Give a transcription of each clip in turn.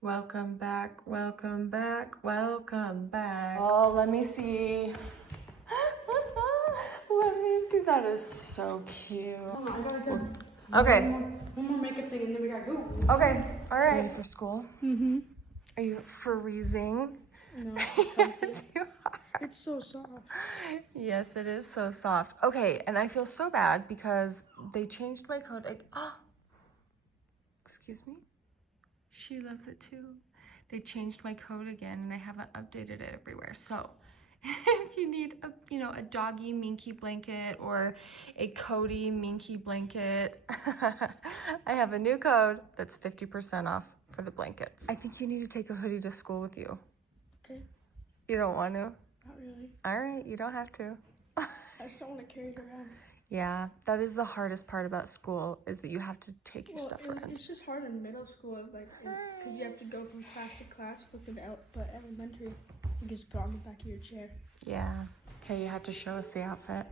Welcome back, welcome back, welcome back. Oh, let me see. Let me see. That is so cute. Hold on, I gotta get Okay. one more makeup thing and then we gotta go. Okay. All right. Ready for school? Mm-hmm. Are you freezing? No, Yes, you are. it's so soft. Yes, it is so soft. Okay, and I feel so bad because they changed my code. Excuse me? She loves it too. They changed my code again and I haven't updated it everywhere. So if you need a doggy minky blanket or a Cody minky blanket, I have a new code that's 50% off for the blankets. I think you need to take a hoodie to school with you. Okay. You don't want to? Not really. All right, you don't have to. I just don't want to carry it around. Yeah, that is the hardest part about school, is that you have to take your stuff around. It's just hard in middle school, because you have to go from class to class. But elementary, you just put on the back of your chair. Yeah. Okay, you have to show us the outfit.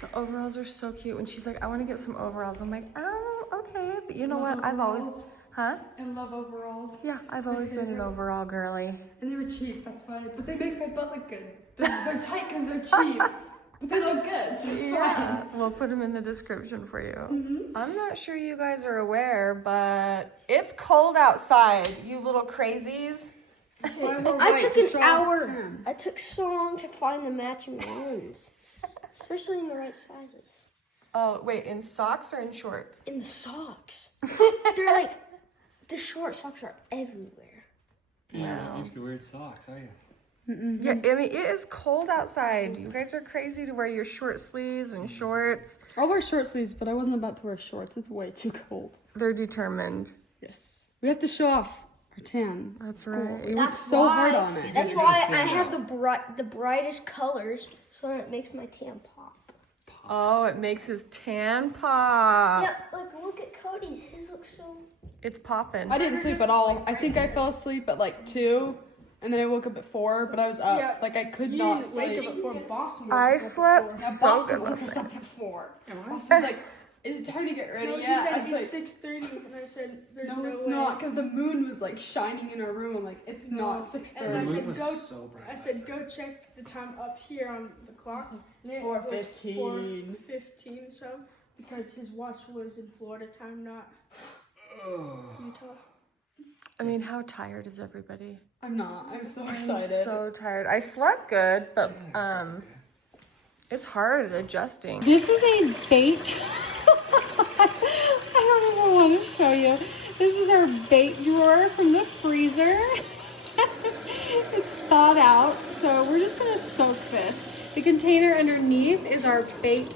The overalls are so cute. When she's like, I want to get some overalls, I'm like, oh, okay. But you know what? I've always, I love overalls. Yeah, I've always been an overall girly. And they were cheap, that's why. But they make my butt look good. They're tight because they're cheap. But they look good, so it's fine. We'll put them in the description for you. Mm-hmm. I'm not sure you guys are aware, but it's cold outside, you little crazies. I took an hour. I took so long to find the matching balloons, especially in the right sizes. Oh, wait, in socks or in shorts? In the socks, they're like the short socks are everywhere. You're Wow. not used to wearing socks, are you? Yeah, I mean, it is cold outside. You guys are crazy to wear your short sleeves and shorts. I'll wear short sleeves, but I wasn't about to wear shorts. It's way too cold. They're determined. Yes. We have to show off our tan. That's right. We worked so hard on it. That's You gotta why I stand have out. the brightest colors, so that it makes my tan pop. Oh, it makes his tan pop. Yeah, like look at Cody's. His looks so. It's popping. I didn't sleep at all. I think I fell asleep at like 2, and then I woke up at 4, but I was up. Yeah, like I could not sleep. Wake up before Boston. I slept Yeah, so Boston good woke last us night. up at 4. Boston's like, is it time to get ready? No, Yeah, I he was said like, it's 6:30, and I said there's no, no, it's way. not, because the moon was like shining in our room. I'm like, it's not And 6:30. I The said moon was go. so bright. I said go check the time up here on the clock. And it 4:15. was 4:15, so because his watch was in Florida time, not Utah. I mean, how tired is everybody? I'm not. I'm so I'm excited. so tired. I slept good, but it's hard adjusting. This is a bait. I don't even want to show you. This is our bait drawer from the freezer. It's thawed out, so we're just gonna soak this. The container underneath is our bait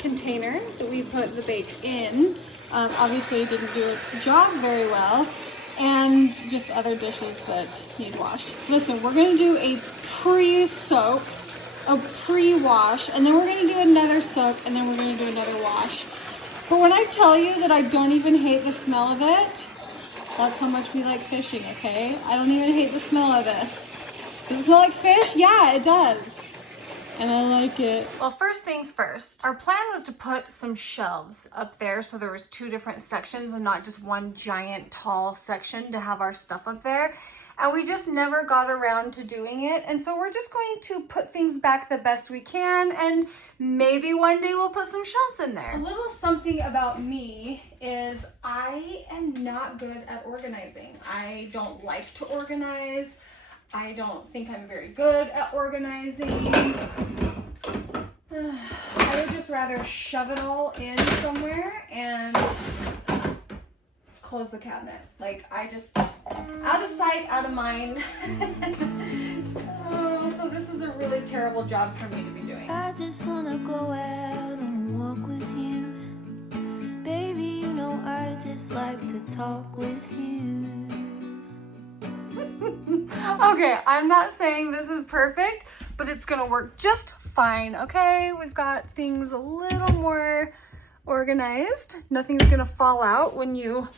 container that we put the bait in. Obviously it didn't do its job very well, and just other dishes that need washed. Listen, we're gonna do a pre-soak, a pre-wash, and then we're gonna do another soak, and then we're gonna do another wash. But when I tell you that I don't even hate the smell of it, that's how much we like fishing, okay? I don't even hate the smell of this. Does it smell like fish? Yeah, it does. And I like it. Well, first things first, our plan was to put some shelves up there so there was 2 different sections and not just one giant tall section to have our stuff up there. And we just never got around to doing it. And so we're just going to put things back the best we can, and maybe one day we'll put some shelves in there. A little something about me is I am not good at organizing. I don't like to organize. I don't think I'm very good at organizing. I would just rather shove it all in somewhere and close the cabinet. Like, I just, out of sight, out of mind. So this is a really terrible job for me to be doing. I just wanna go out and walk with you. Baby, you know I just like to talk with you. Okay, I'm not saying this is perfect, but it's gonna work just fine, okay? We've got things a little more organized. Nothing's gonna fall out when you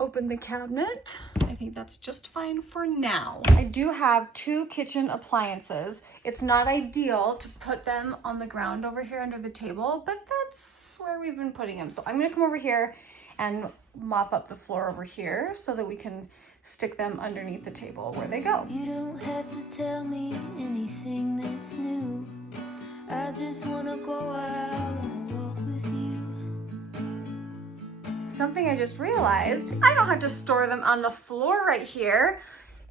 open the cabinet. I think that's just fine for now. I do have 2 kitchen appliances. It's not ideal to put them on the ground over here under the table, but that's where we've been putting them. So I'm gonna come over here and mop up the floor over here so that we can stick them underneath the table where they go. You don't have to tell me anything that's new. I just wanna go out and walk with you. Something I just realized, I don't have to store them on the floor right here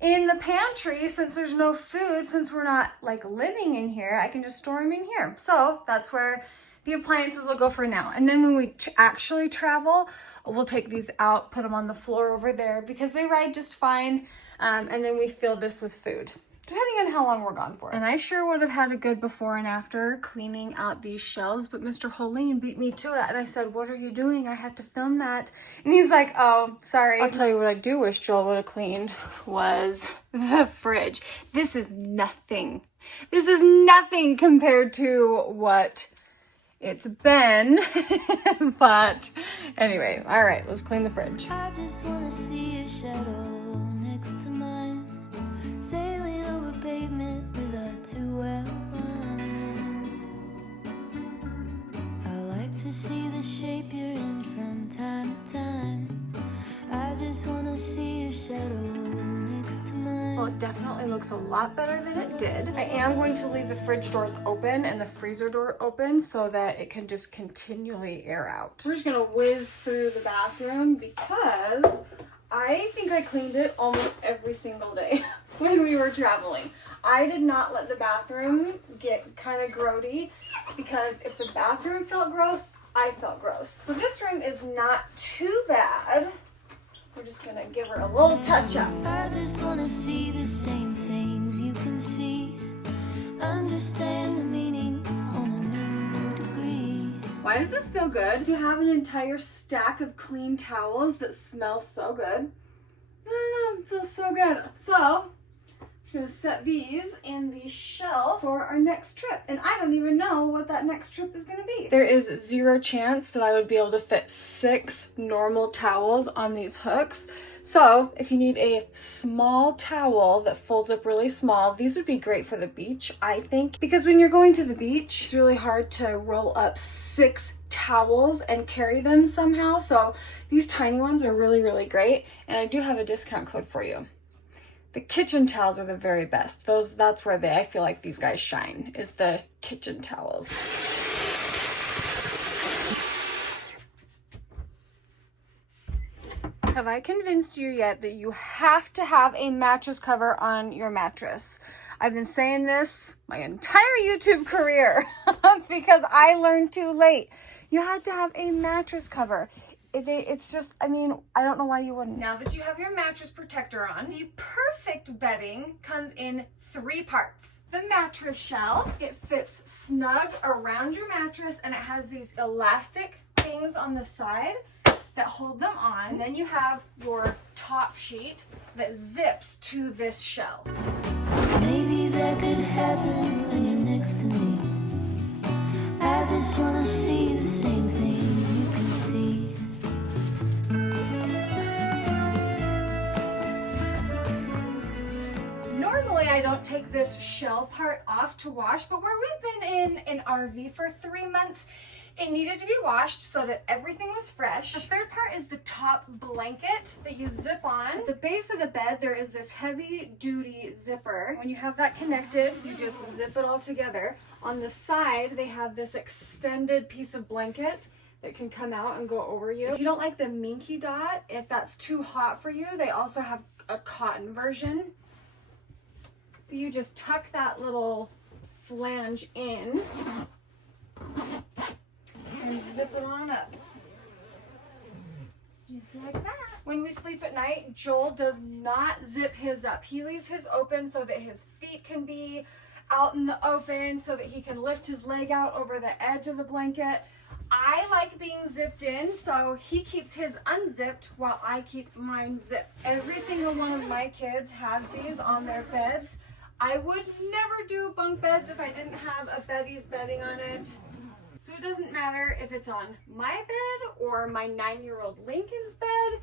in the pantry since there's no food, since we're not like living in here. I can just store them in here. So that's where the appliances will go for now. And then when we actually travel, we'll take these out, put them on the floor over there because they ride just fine. And then we fill this with food, depending on how long we're gone for. And I sure would have had a good before and after cleaning out these shelves, but Mr. Hoellein beat me to it. And I said, what are you doing? I had to film that. And he's like, oh, sorry. I'll tell you what I do wish Joel would have cleaned was the fridge. This is nothing. This is nothing compared to what it's been. But anyway, all right, let's clean the fridge. I just wanna see your shadow next to mine, sailing over pavement with our two elbows. I like to see the shape you're in from time to time. I just wanna see your shadow next to mine. Well, it definitely looks a lot better than it did. I am going to leave the fridge doors open and the freezer door open so that it can just continually air out. We're just gonna whiz through the bathroom because I think I cleaned it almost every single day when we were traveling. I did not let the bathroom get kind of grody because if the bathroom felt gross, I felt gross. So this room is not too bad. We're just gonna give her a little touch up. I just wanna see the same things you can see, understand the meaning on a new degree. Why does this feel good to have an entire stack of clean towels that smell so good? I don't know, it feels so good. So, I'm gonna set these in the shelf for our next trip. And I don't even know what that next trip is gonna be. There is zero chance that I would be able to fit 6 normal towels on these hooks. So if you need a small towel that folds up really small, these would be great for the beach, I think. Because when you're going to the beach, it's really hard to roll up 6 towels and carry them somehow. So these tiny ones are really, really great. And I do have a discount code for you. The kitchen towels are the very best. That's where I feel like these guys shine, is the kitchen towels. Have I convinced you yet that you have to have a mattress cover on your mattress? I've been saying this my entire YouTube career. It's because I learned too late. You had to have a mattress cover. It's just, I mean, I don't know why you wouldn't. Now that you have your mattress protector on, the perfect bedding comes in 3 parts. The mattress shell, it fits snug around your mattress and it has these elastic things on the side that hold them on. And then you have your top sheet that zips to this shell. Maybe that could happen when you're next to me. I just wanna see the same things you can see. Normally I don't take this shell part off to wash, but where we've been in an RV for 3 months, it needed to be washed so that everything was fresh. The third part is the top blanket that you zip on. At the base of the bed, there is this heavy duty zipper. When you have that connected, you just zip it all together. On the side, they have this extended piece of blanket that can come out and go over you. If you don't like the minky dot, if that's too hot for you, they also have a cotton version. You just tuck that little flange in and zip it on up. Just like that. When we sleep at night, Joel does not zip his up. He leaves his open so that his feet can be out in the open, so that he can lift his leg out over the edge of the blanket. I like being zipped in, so he keeps his unzipped while I keep mine zipped. Every single one of my kids has these on their beds. I would never do bunk beds if I didn't have a Beddy's bedding on it. So it doesn't matter if it's on my bed or my 9-year-old Lincoln's bed.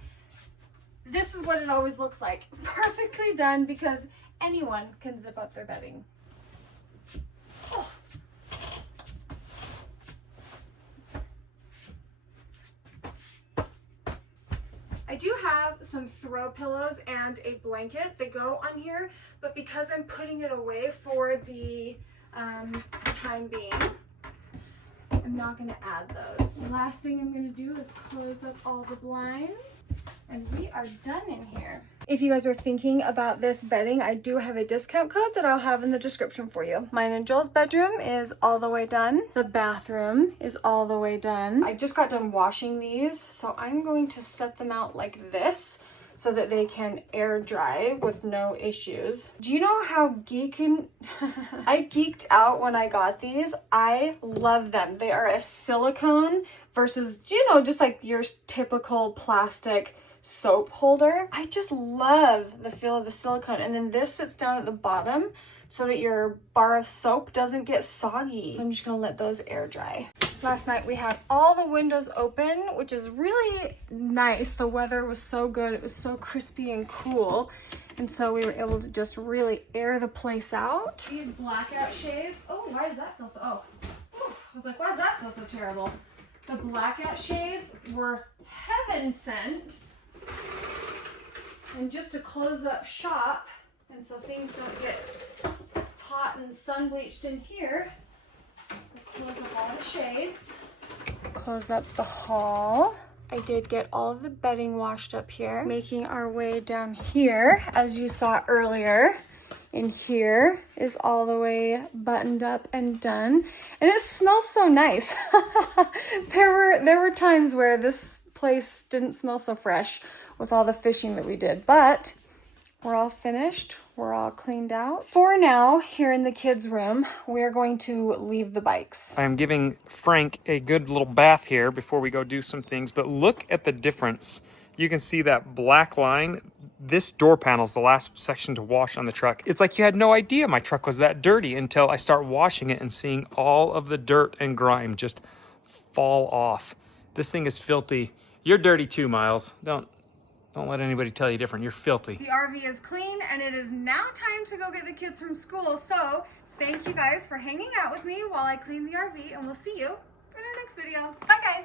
This is what it always looks like. Perfectly done, because anyone can zip up their bedding. Oh. I do have some throw pillows and a blanket that go on here, but because I'm putting it away for the time being, I'm not gonna add those. The last thing I'm gonna do is close up all the blinds, and we are done in here. If you guys are thinking about this bedding, I do have a discount code that I'll have in the description for you. Mine and Joel's bedroom is all the way done. The bathroom is all the way done. I just got done washing these, so I'm going to set them out like this so that they can air dry with no issues. Do you know how I geeked out when I got these? I love them. They are a silicone versus, you know, just like your typical plastic soap holder. I just love the feel of the silicone. And then this sits down at the bottom so that your bar of soap doesn't get soggy. So I'm just gonna let those air dry. Last night we had all the windows open, which is really nice. The weather was so good. It was so crispy and cool. And so we were able to just really air the place out. These blackout shades. Oh, why does that feel so, I was like, why does that feel so terrible? The blackout shades were heaven sent. And just to close up shop, and so things don't get hot and sun bleached in here, we'll close up all the shades. Close up the hall. I did get all of the bedding washed up here. Making our way down here, as you saw earlier. In here is all the way buttoned up and done. And it smells so nice. There were times where this place didn't smell so fresh with all the fishing that we did, but we're all finished. We're all cleaned out. For now, here in the kids' room, we're going to leave the bikes. I'm giving Frank a good little bath here before we go do some things, but look at the difference. You can see that black line. This door panel is the last section to wash on the truck. It's like you had no idea my truck was that dirty until I start washing it and seeing all of the dirt and grime just fall off. This thing is filthy. You're dirty too, Miles. Don't let anybody tell you different. You're filthy. The RV is clean, and it is now time to go get the kids from school. So thank you guys for hanging out with me while I clean the RV, and we'll see you in our next video. Bye, guys.